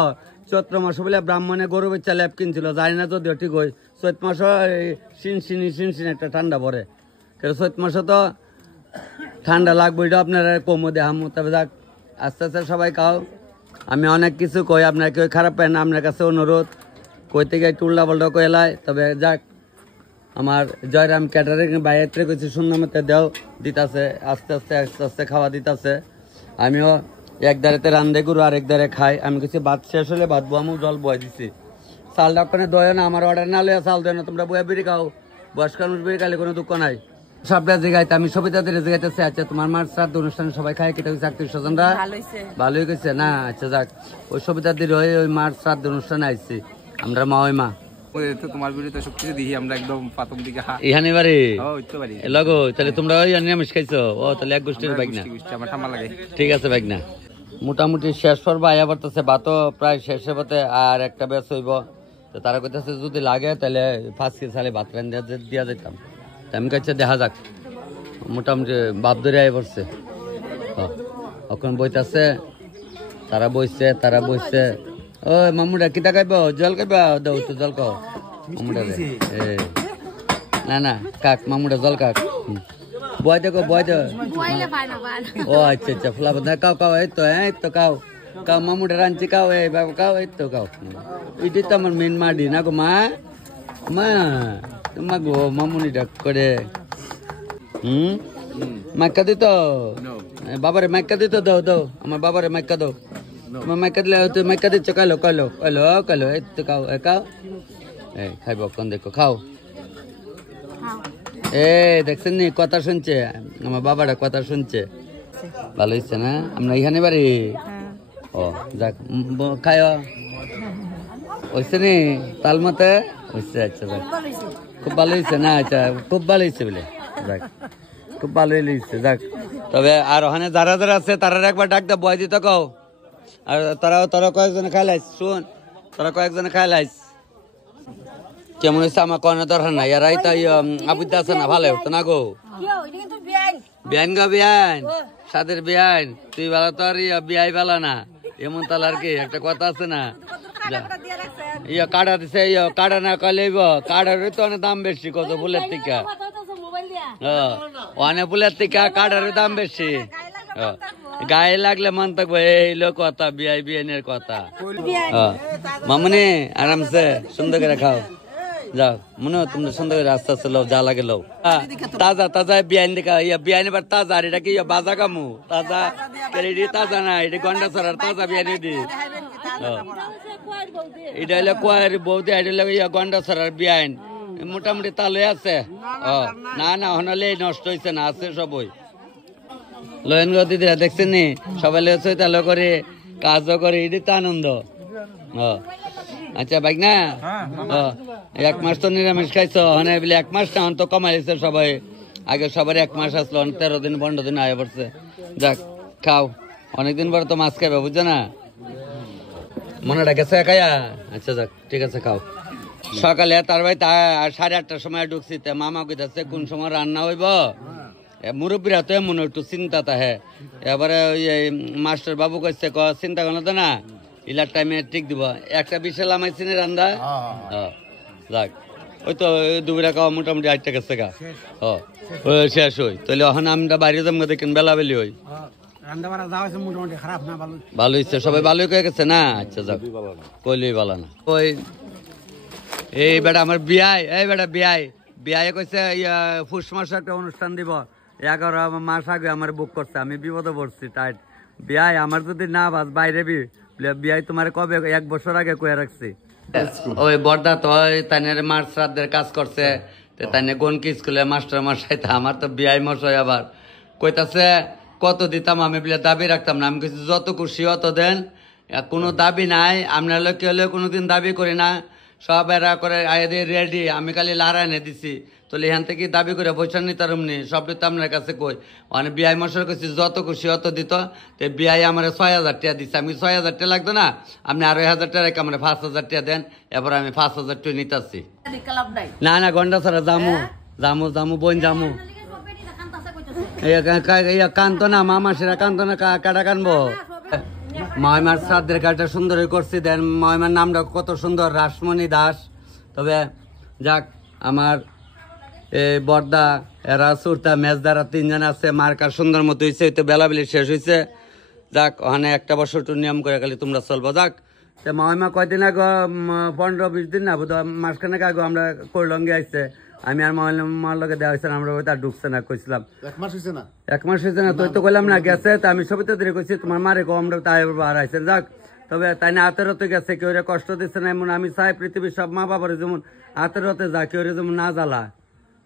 চৈত্র মাস বলে ব্রাহ্মণে গরু বাচ্চা ল্যাপ কিনছিল, জানি না যদিও ঠিক হয়। চৈত মাস শিনশিনি একটা ঠান্ডা পড়ে, চৈত মাসে তো ঠান্ডা লাগবে, এটা আপনারা কমও দেখামো। তবে যাক আস্তে আস্তে সবাই খাও। আমি অনেক কিছু কই, আপনার কেউ খারাপ পায় না, আপনার কাছে অনুরোধ, কই থেকে একটু উল্টা পাল্টা কই এলাই। তবে যাক আমার জয়রাম ক্যাটারিং বাইরে কিছু সুন্দর মতো দেও দিতাছে, আস্তে আস্তে খাওয়া দিতাছে। আমিও এক দাঁড়েতে রান্ধে গুরু আর এক দাঁড়ে খাই। আমি কিছু ভাত শেষ হলে ভাত বো জল বয়ে দিছি। চালটা ওখানে দয় না, আমার অর্ডার না লইয়া চাল দেয় না, তোমরা বয়ে বেরিয়ে খাও। বয়স্ক মানুষ বেরিয়ে খাইলে কোনো দুঃখ নাই। সবটা জিগাইতে আমি সবিতাদের জিগাইতেছি। আচ্ছা তোমার মার শ্রাদ্ধ অনুষ্ঠানে সবাই খায়, কেটে গেছে আত্মীয় স্বজনরা ভালোই গেছে না? আচ্ছা যাক, ওই সবিতাদের ওই মার শ্রাদ্ধ অনুষ্ঠানে আইছি আমরা, মা ওই মা তোমার ভিডিওতে সবকিছু দেখি আমরা, একদম প্রথম দিকে এখানে বাড়ি লগো। তাহলে তোমরা ওই নিরামিষ খাইছো? ও তাহলে এক গোষ্ঠীর বাইক না, আমার ঠান্ডা লাগে। ঠিক আছে বাইক না। মোটামুটি শেষ পর্ব আয়া পড়তেছে, ভাতও প্রায় শেষে পথে, আর একটা ব্যাস হইব। তো তারা কইতেছে যদি লাগে তাহলে 5 কেজি চালে ভাত রান দিয়া যেতাম। আমি কাছে দেখা যাক, মোটামুটি বাপ ধরে আয় পড়ছে। এখন বইতেছে, তারা বইছে। ও মামুটা কিতা খাইব? জল খাইব? দাও তো জল খাও মামুটা। না কাক মামুটা জল কাক, বয় দেখো বয় দে। ও আচ্ছা ফুলা কাও এই তো কাও মামুটা রাঞ্চি কাও, এই বাবা কাও, এই তো কাও। এটি তো আমার মেন মাডি না গো মা তোমা গো মামুনি ডাক করে। মাইকা দিত বাবারে, মাইকা দিত, দাও আমার বাবারে মাইকা দাও। আমার মাইকা দিলে তুই মাইকা দিচ্ছ, কালো এই তো কাও এই খাইব কোন দেখো খাও। এ দেখছেন নি কথা শুনছে, আমার বাবারা কথা শুনছে, ভালো হচ্ছে না? আমরা এখানে বাড়ি। ও যাক খায় হচ্ছে নি তাল মতে হচ্ছে। আচ্ছা যাক খুব ভালো হয়েছে না? আচ্ছা খুব ভালো হয়েছে বলে, যাক খুব ভালো হয়েছে। যাক তবে আর ওখানে যারা আছে তারা একবার ডাক দে, বয় দিতে কও। আর তারা কয়েকজনে খাইলাইস, শুন তারা কয়েকজনে খাইলাইস। কেমন হয়েছে আমার কোনো দরকার নাই, আর এই তো আবুদ্দা আছে না, ভালো হতো না গো। বিয়ান গো বিয়ান, সাদের বিয়ান, তুই ভালো তো আর বিয়াই ভালো না, এমন তাহলে আর কি একটা কথা আছে না। কাটা দিছে, কাটা না কলে কাটার তো অনেক দাম বেশি, কত ফুলের টিকা, অনেক ফুলের টিকা কাটার দাম বেশি। গায়ে লাগলে মন থাকবো এইলো কথা বিআই বিএনের কথা মামুনি আরামসে সুন্দর করে খাও যাও মনে হয় তুমি সুন্দর করে আস্তে আস্তে লো যা লাগে লো তাজা তাজা বিআইন দেখা ইয়া বিআইন এবার তাজা আর এটা কি বাজা কামু তাজা কেড়ি তাজা না এটা গন্ডা সরার তাজা বিআইন দি এটা হলো কোয়ার বৌদি এটা হলো ইয়া গন্ডা সরার বিআইন মোটামুটি তালে আছে না না হনালে নষ্ট হয়েছে না আছে সবই লয়ন দিদিরা দেখছেন নি সবাই তালো করে কাজও করে এটি তো আনন্দ আচ্ছা বাইক না এক মাস তো নিরামিষ খাইছো হনে বলে এক মাস না তো কমাইছে সবাই আগে সবার এক মাস আসলো 13 দিন 15 দিন আয় পড়ছে যাক খাও অনেকদিন পর তো মাছ খাবে বুঝছো না মনে রাখেছে খাইয়া আচ্ছা যাক ঠিক আছে খাও সকালে তার ভাই 8:30টার সময় ঢুকছি মামা কইতাছে কোন সময় রান্না হইব মুরব্বীরা তো এমন একটু চিন্তা তাহে এবারে ওই মাস্টার বাবু কইছে চিন্তা করো তো না ইলার টাইমে ঠিক দিব একটা বিশাল আমাইছি না রান্দা যাক ওই তো দুপুরে খাওয়া মোটামুটি 8টা গেছে গা শেষ হই তাহলে ওখানে আমরা বাইরে যাবো দেখেন বেলা বেলি হই ভালো হচ্ছে সবাই ভালোই কয়ে গেছে না আচ্ছা যাক কইলেই ভালো না ওই এই বেটা আমার বিয়াই এই বেটা বিয়াই কইছে ফুস মাসে একটা অনুষ্ঠান দিব 11 মাস আগে আমার বুক করছে আমি বিপদে পড়ছি টাইট বিয়াই আমার যদি না বাস বাইরে বিয়াই তোমার কবে 1 বছর আগে কয়ে রাখছি ওই বর্দা তো তাইনের মার শ্রাদ্ধের কাজ করছে তাইনে গনকি স্কুলে মাস্টার মশাই আমার তো বিয়াই মশাই আবার কইতাছে কত দিতাম আমি বলে দাবি রাখতাম না আমি কিছু যত খুশি অত দেন কোনো দাবি নাই আপনার লোক হলে কোনোদিন দাবি করি না সব এরা করে আয়েদের রেডি আমি খালি লাড়া এনে দিছি তো এখান থেকে দাবি করে পয়সা নিতাম নি সব তো আপনার কাছে কই মানে বিআই মশার কাছে যত খুশি অত দিত তো বিআই আমার 6,000 টাকা দিচ্ছে আমি 6,000 টাকা লাগতো না আপনি আরো 1,000 টাকা রেখে আমার 5,000 টাকা দেন এবার আমি 5,000 টাকা নিতেছি না না গন্ডা ছাড়া জামু বোন জামু কান্ত না মামা সেরা কান্ত না কাটা কানবো মহিমার শ্রাদ্ধের কার্ডটা সুন্দর করছি দেন মহিমার নামটা কত সুন্দর রাসমণি দাস তবে যাক আমার বর্দা এরা সুরতা মেজদারা 3 জন আছে মার্কার সুন্দর মতো হয়েছে তো বেলাবেলি শেষ হয়েছে যাক ওখানে 1 বছর একটু নিয়ম করে খালি তোমরা চলবো যাক মহিমা কয়দিন আগে 15-20 দিন না বোধ মাসখানেক আগে আমরা কৈলঙ্গে আসছে আমি আর মার লগে দেওয়া হয়েছে আমরা তার ঢুকছে না কইছিলাম 1 মাস হয়েছে না তুই তো কইলাম না গেছে তা আমি সবই তো ধরে কইছি তোমার মারে গো আমরা তাই আর আইসেন যাক তবে তাই না আতেরতে গেছে কেউ কষ্ট দিচ্ছে না এমন আমি চাই পৃথিবীর সব মা বাবার যেমন আতেরতে যা কেউ যেমন না জ্বালা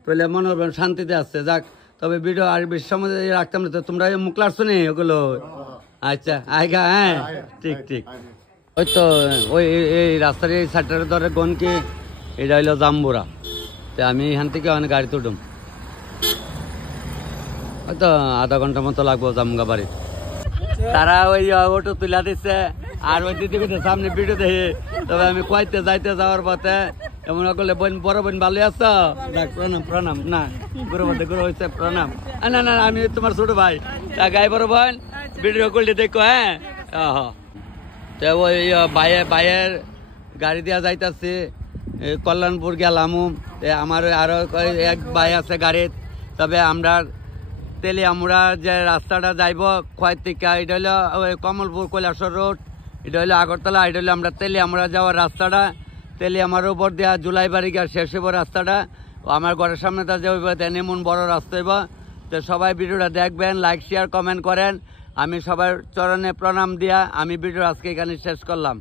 তাহলে মনে হবে শান্তিতে আসছে যাক তবে ভিডিও আর বেশি সময় রাখতাম না তো তোমরা মুখ লাগছো নি ওগুলো আচ্ছা আইগা হ্যাঁ ঠিক ওই তো ওই এই রাস্তার এই সাইডটার ধরে গনকি এটা হইলো জাম্বুরা তো আমি এখান থেকে অনেক গাড়িতে উঠুম হয়তো আধা ঘন্টা মতো লাগবো জামগা বাড়ি তারা ওই অটো তুলা দিচ্ছে আর ওই দিদি সামনে ভিডিও দেখে তবে আমি কইতে যাওয়ার পথে এমন করলে বোন বড় বোন ভালো আছো প্রণাম না গুরু বলতে গুরু হয়েছে প্রণাম না না আমি তোমার ছোট ভাই গাই বড় বোন ভিডিও করলে দেখো হ্যাঁ তো ওই ভাইয়ের গাড়ি দিয়া যাইতাছি কল্যাণপুর গেলাম আমার আরো এক ভাই আছে গাড়িত তবে আমরা তেলিয়ামুড়া যে রাস্তাটা যাইব খোয়াই থেকে এটা হলো ওই কমলপুর কৈলাসর রোড এটা হলো আগরতলা এটা হলো আমরা তেলিয়ামুড়া যাওয়ার রাস্তাটা তেলিয়ামার উপর দেওয়া জুলাইবাড়ি গিয়ে শেষ হইব রাস্তাটা আমার ঘরের সামনে তা যে হইব তেন এমন বড় রাস্তা হইব তো সবাই ভিডিওটা দেখবেন লাইক শেয়ার কমেন্ট করেন আমি সবার চরণে প্রণাম দিয়া আমি ভিডিও আজকে এখানে শেষ করলাম।